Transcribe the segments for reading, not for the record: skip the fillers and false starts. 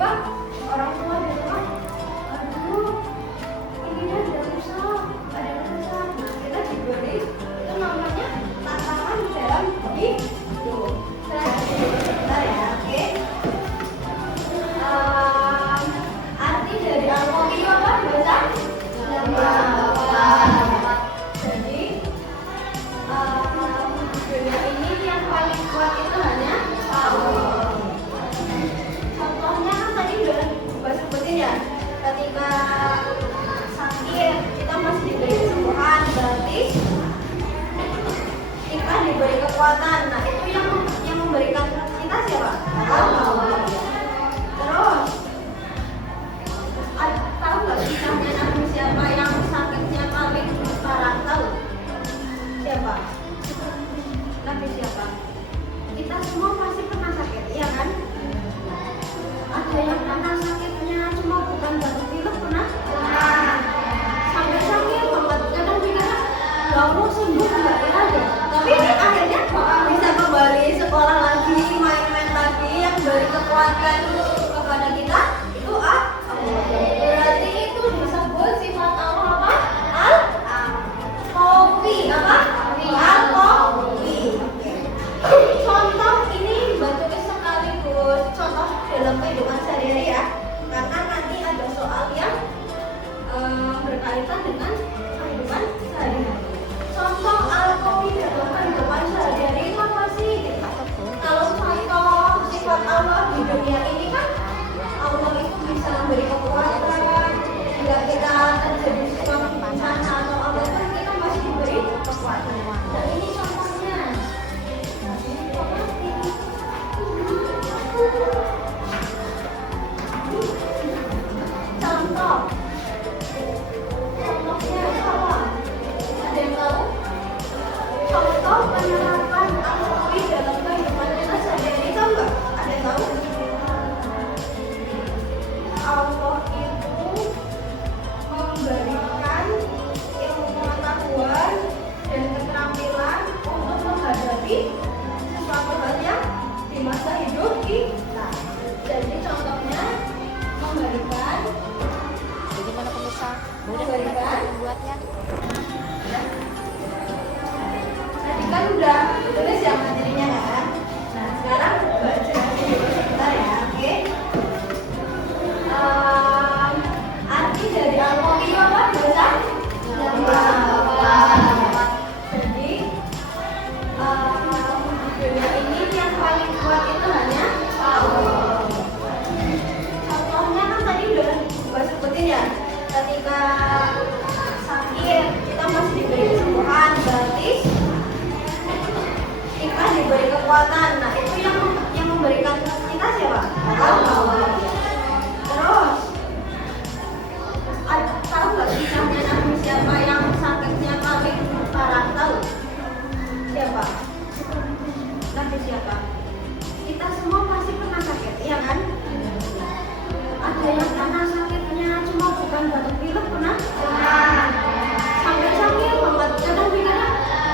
tiba-tiba orang tua di rumah, aduh ini dia ada rusak, ada rusak. Nah kita diberi itu namanya tantangan dalam hidup. Sebentar ya, oke. Arti dari alkohol itu apa bahasa? Jadi dunia ini yang paling kuat itu hanya Allah. Contohnya kan tadi udah Mbak sebutin ya, ketika sakit kita masih diberi kesembuhan, berarti kita diberi kekuatan. Nah itu yang memberikan kita siapa? Allah. Terus tahu nggak kisahnya Nabi siapa yang sakitnya paling parah? Tahu siapa? Nabi siapa? Kita semua pasti pernah sakit, iya kan? Ada yang pernah sakitnya cuma bukan batuk pilek, pernah? Sampai sakit banget, kadang pikir nggak mau sembuh nggak ada. Tapi akhirnya bisa kembali sekolah lagi, main-main lagi, yang beri kekuatan kepada kita itu berarti itu disebut sifat Allah apa? Al-Qawi. Apa? Al-Qawi. Contoh ini Mbak tulis sekaligus contoh dalam kehidupan sehari-hari ya, karena nanti ada soal yang berkaitan dengan kehidupan sehari-hari. Contoh Al-Qawi dalam kehidupan sehari-hari itu apa sih? Kalau contoh sifat Allah di dunia ini kan Allah itu bisa memberi kekuatan. Jika kita terjadi sesuatu bencana atau apa pun kita masih diberi kekuatan. Dan ini contohnya. Contohnya apa? Ada yang tahu? Contoh penerapan Al-Qawi dalam kehidupan kita sehari-hari, tahu nggak? Ada yang tahu? Allah itu memberikan ilmu pengetahuan dan keterampilan untuk menghadapi sesuatu hal yang di masa hidup kita. Jadi contohnya memberikan. Jadi mana pemirsa? Mudah Memberikan. membuatnya. Tadi kan udah tulis ya materinya kan. Nah sekarang baca dulu sebentar ya, oke? Arti dari alkohol itu apa bahasa? Jadi dunia ini yang paling kuat itu hanya Allah. Contohnya kan tadi udah Mbak sebutin ya, ketika sakit kita masih diberi kesembuhan, berarti kita diberi kekuatan. Nah itu yang memberikan kita siapa? Allah. Terus tahu nggak kisahnya Nabi siapa yang sakitnya paling parah? Tahu siapa? Nabi siapa? Kita semua pasti pernah sakit, iya kan? Ada yang pernah sakitnya cuma bukan batuk pilek, pernah? Sampai sakit banget, kadang pikir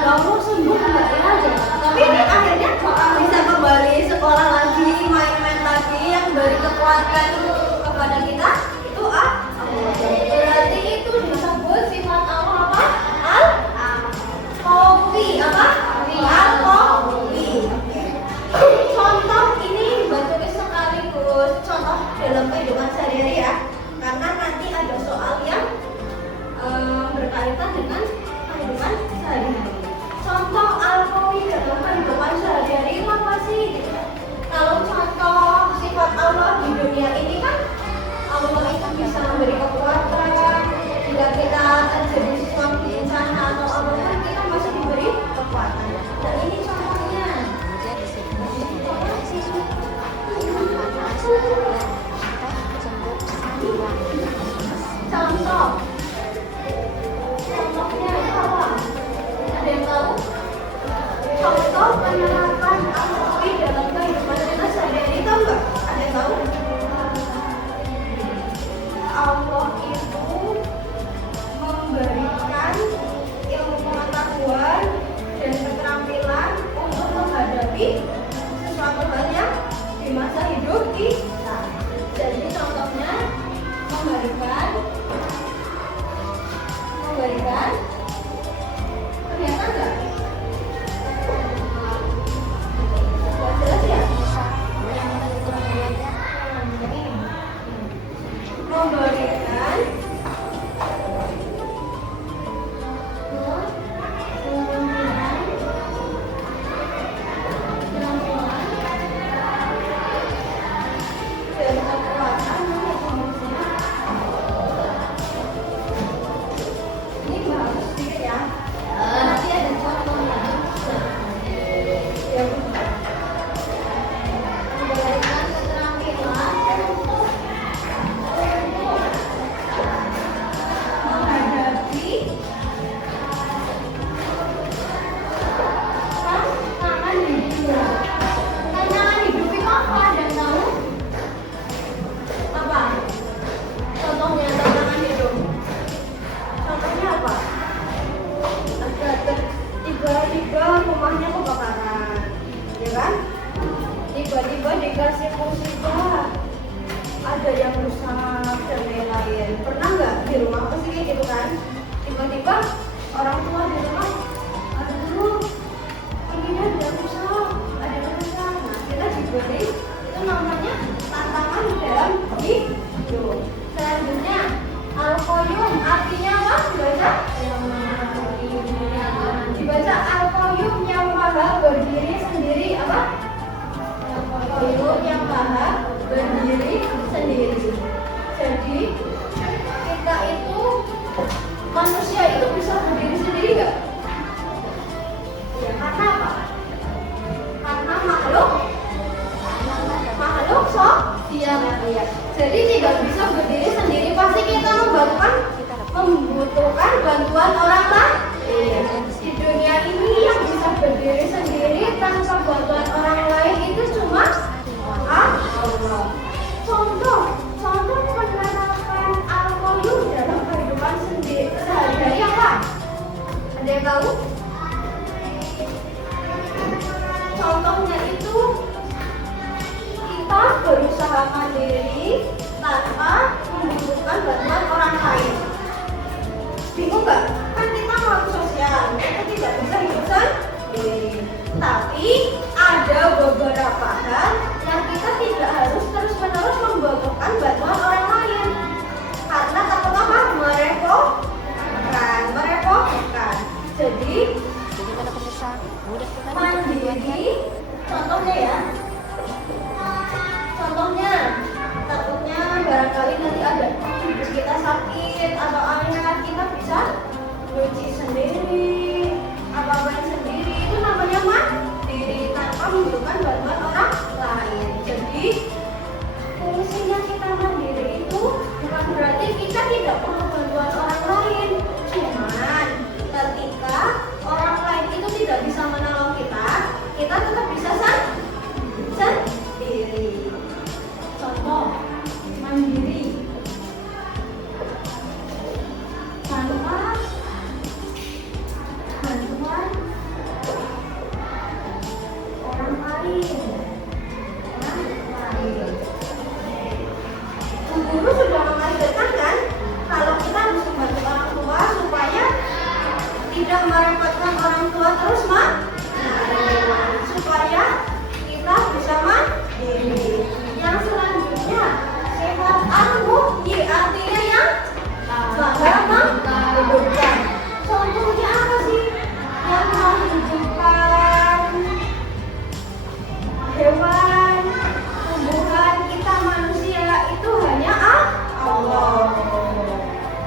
nggak mau sembuh nggak ada. Tapi akhirnya bisa kembali sekolah lagi, main-main lagi, yang beri kekuatan kepada kita itu berarti itu disebut sifat Allah apa? Al-Qawi. Apa? Al-Qawi. Contoh ini Mbak tulis sekaligus contoh dalam kehidupan sehari-hari ya, karena nanti ada soal yang berkaitan dengan kehidupan sehari-hari. Contoh Al-Qawi dalam kehidupan sehari-hari itu apa sih? Kalau contoh sifat Allah di dunia ini kan Allah itu bisa memberi kekuatan. Jika kita terjadi sesuatu bencana atau apa pun kita masih diberi kekuatan. Dan ini contohnya. Contohnya apa? Ada yang tahu? Contoh penerapan Al-Qawi dalam kehidupan kita sehari-hari, tahu nggak? Ada yang tahu? Allah itu memberikan ilmu pengetahuan dan keterampilan untuk menghadapi sesuatu hal yang di masa hidup kita. Jadi tiba-tiba orang tua di rumah, aduh ini dia tidak usah, ada rasa. Nah kita diberi itu namanya tantangan dalam hidup. Selanjutnya al-qayyum artinya apa? Dibaca al-qayyum yang maha berdiri sendiri apa? Al-qayyum yang maha berdiri sendiri. Jadi kita itu manusia itu bisa berdiri sendiri nggak? Ya karena apa? Karena makhluk sosial. Jadi tidak bisa berdiri sendiri, pasti kita membutuhkan bantuan orang lain. Di dunia ini yang bisa berdiri sendiri tanpa bantuan orang lain itu cuma Allah. Contoh penerapan al-qayyum dalam kehidupan sehari-hari apa? Ada yang tahu? Contohnya itu kita berusaha mandiri tanpa membutuhkan bantuan orang lain. Bingung nggak? Kan kita makhluk sosial, kita tidak bisa hidup sendiri. Tapi ada beberapa hal yang kita tidak harus terus-menerus membutuhkan bantuan orang lain. Karena takut apa? Merepotkan. Jadi mana pemirsa? Mudah sekali mandiri. Contohnya ya. Contohnya, takutnya barangkali nanti ada kita sakit atau aneh, kita bisa cuci sendiri, apa-apain sendiri, itu namanya mandiri tanpa membutuhkan bantuan orang lain. Jadi fungsinya kita mandiri itu bukan berarti kita tidak perlu bantuan orang lain. Cuman ketika orang lain itu tidak bisa menolong kita, kita tetap bisa sendiri. Contoh mandiri tanpa bantuan orang lain. Guru sudah mengajarkan kan kalau kita harus membantu orang tua supaya tidak merepotkan orang tua terus supaya kita bisa mandiri. Yang selanjutnya sifat al-muhyi artinya yang maha menghidupkan. Contohnya apa sih yang menghidupkan hewan, tumbuhan, kita manusia itu hanya Allah.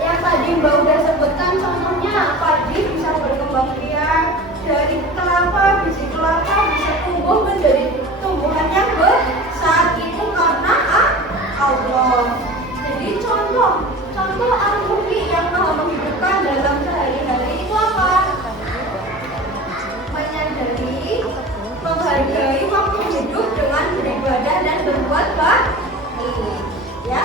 Yang tadi Mbak udah sebutkan contohnya padi bisa berkembang biak, dari kelapa, biji kelapa bisa tumbuh menjadi tumbuhan yang besar, itu karena Allah. Jadi contoh al-muhyi yang maha menghidupkan dalam sehari-hari itu apa? Menyadari, menghargai waktu hidup dengan beribadah dan berbuat baik. Ya.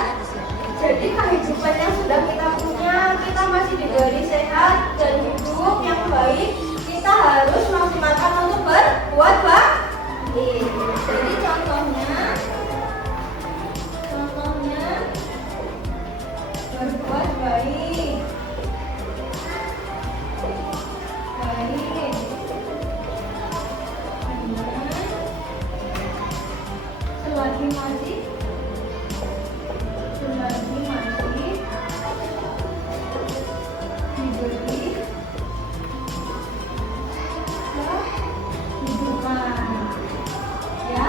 Jadi kehidupan yang sudah kita punya, kita masih diberi sehat dan hidup yang baik, kita harus maksimalkan untuk berbuat baik. Jadi contohnya berbuat baik. Selagi masih diberi kehidupan, ya.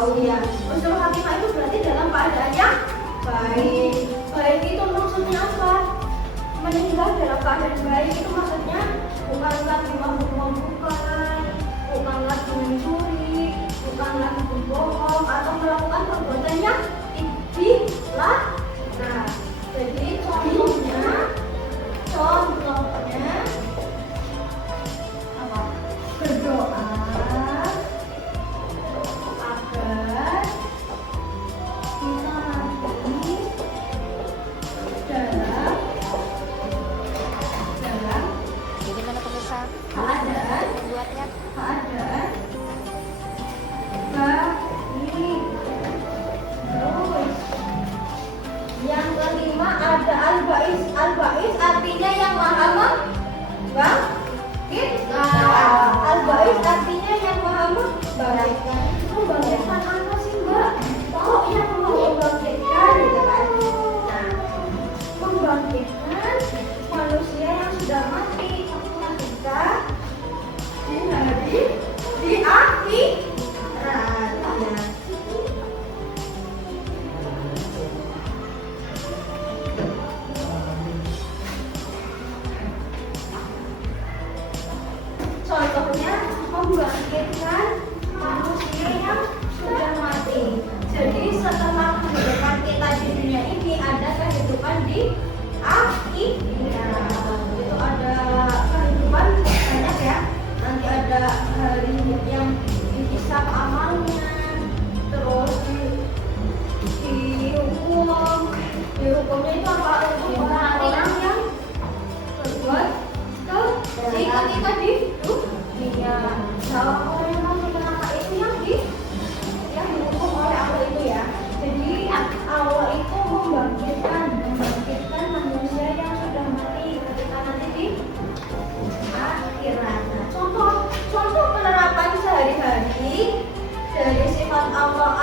tahu ya. Husnul Khatimah itu berarti dalam keadaan yang baik. Baik itu maksudnya apa? Meninggal dalam keadaan baik itu maksudnya bukan lagi mabuk-mabukan, bukan lagi mencuri, bukan lagi berbohong atau melakukan perbuatan yang dilarang. Nah, jadi contohnya apa? Berdoa agar kita mati dalam Jadi mana pemirsa? keadaan Buatnya. baik. Terus yang kelima ada al-ba'is. Al-ba'is artinya yang maha membangkitkan. Al-ba'is artinya yang maha membangkitkan. Membangkitkan apa sih, Mbak? Kok yang mau membangkitkan gitu kan? Nah, membangkitkan manusia yang sudah mati ketika di akhirat ya. Contohnya membangkitkan manusia yang sudah mati. Jadi setelah kehidupan kita di dunia ini ada kehidupan di akhirat. Itu ada kehidupan banyak ya. Nanti ada hari yang dihisab amalnya, terus dihukumnya itu apa? Untuk orang-orang yang berbuat ketika di dunia. Nah, orang yang masuk neraka itu yang dihukum oleh Allah itu ya. Jadi Allah itu membangkitkan manusia yang sudah mati ketika nanti di akhirat. Nah, contoh penerapan sehari-hari dari sifat Allah